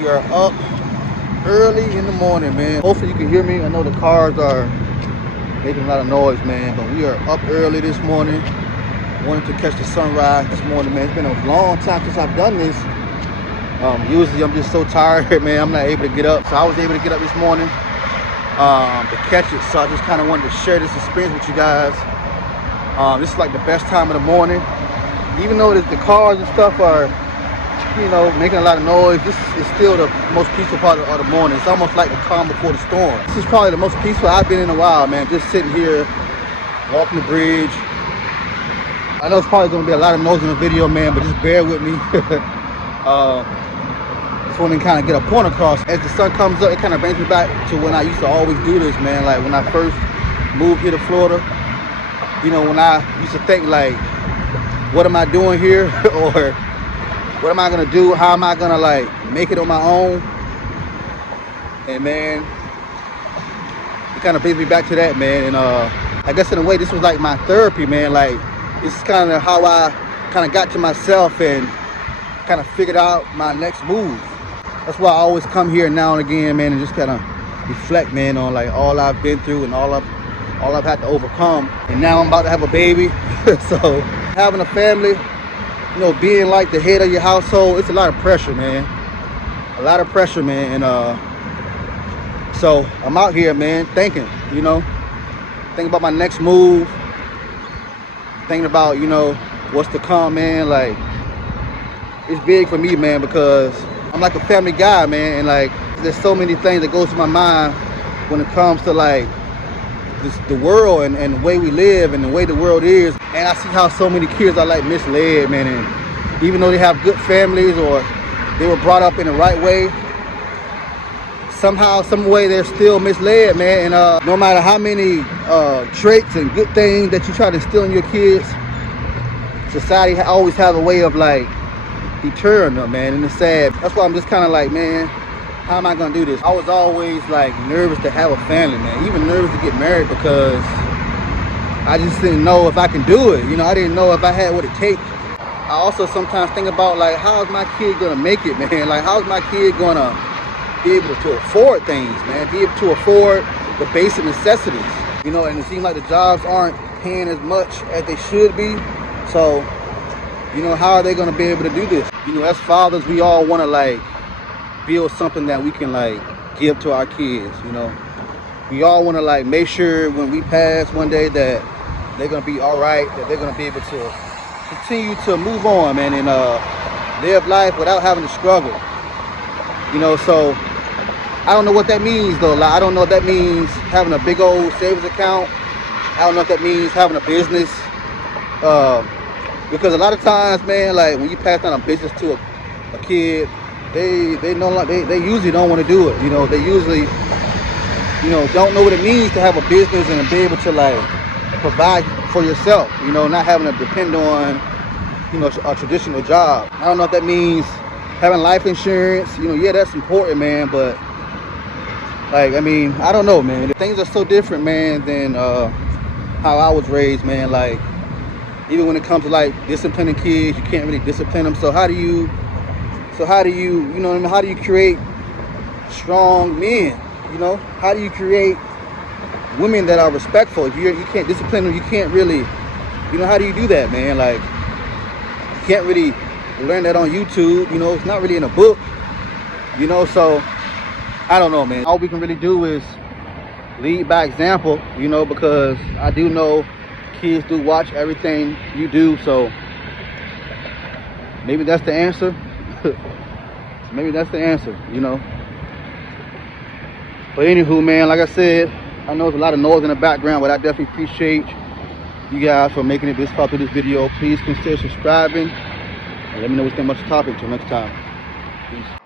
We are up early in the morning, man. Hopefully you can hear me. I know the cars are making a lot of noise, man, but we are up early this morning. Wanted to catch the sunrise this morning, man. It's been a long time since I've done this. Usually I'm just so tired, man. I'm not able to get up. So I was able to get up this morning to catch it. So I just kind of wanted to share this experience with you guys. This is like the best time of the morning. Even though the cars and stuff are, making a lot of noise, this is still the most peaceful part of the morning. It's almost like the calm before the storm. This is probably the most peaceful I've been in a while, man. Just sitting here, walking the bridge. I know it's probably going to be a lot of noise in the video, man, but just bear with me. Just want to kind of get a point across. As the sun comes up, it kind of brings me back to when I used to always do this, man. Like when I first moved here to Florida, when I used to think like, what am I doing here? Or what am I gonna do? How am I gonna like make it on my own? And man, it kind of brings me back to that, man. And I guess in a way, this was like my therapy, man. Like this is kind of how I kind of got to myself and kind of figured out my next move. That's why I always come here now and again, man, and just kind of reflect, man, on like all I've been through and all I've had to overcome. And now I'm about to have a baby. So having a family, being like the head of your household, it's a lot of pressure, man. A lot of pressure, man. And so I'm out here, man, thinking about my next move, thinking about, what's to come, man. Like, it's big for me, man, because I'm like a family guy, man. And like, there's so many things that goes through my mind when it comes to like the world and the way we live and the way the world is. And I see how so many kids are like misled, man. And even though they have good families or they were brought up in the right way, somehow, some way they're still misled, man. And no matter how many traits and good things that you try to instill in your kids, society always have a way of like deterring them, man. And it's sad. That's why I'm just kind of like, man, how am I gonna do this? I was always like nervous to have a family, man. Even nervous to get married because I just didn't know if I can do it. I didn't know if I had what it takes. I also sometimes think about like, how is my kid gonna make it, man? Like, how is my kid gonna be able to afford things, man? Be able to afford the basic necessities, and it seems like the jobs aren't paying as much as they should be. So, how are they gonna be able to do this? As fathers, we all wanna like build something that we can like give to our kids. We all want to like make sure when we pass one day that they're gonna be all right, that they're gonna be able to continue to move on, man, and live life without having to struggle. So I don't know what that means though. Like, I don't know if that means having a big old savings account. I don't know if that means having a business, because a lot of times, man, like when you pass down a business to a kid, they know, like they usually don't want to do it. They usually don't know what it means to have a business and be able to like provide for yourself, not having to depend on a traditional job. I don't know if that means having life insurance. Yeah, that's important, man, but like, I mean, I don't know, man. Things are so different, man, than how I was raised, man. Like, even when it comes to like disciplining kids, you can't really discipline them. So how do you how do you create strong men? How do you create women that are respectful? If you can't discipline them, you can't really, how do you do that, man? Like, you can't really learn that on YouTube. It's not really in a book. So I don't know, man. All we can really do is lead by example, because I do know kids do watch everything you do. So maybe that's the answer. Maybe that's the answer, But anywho, man, like I said, I know there's a lot of noise in the background, but I definitely appreciate you guys for making it this far through this video. Please consider subscribing and let me know what's the much topic. Till next time. Peace.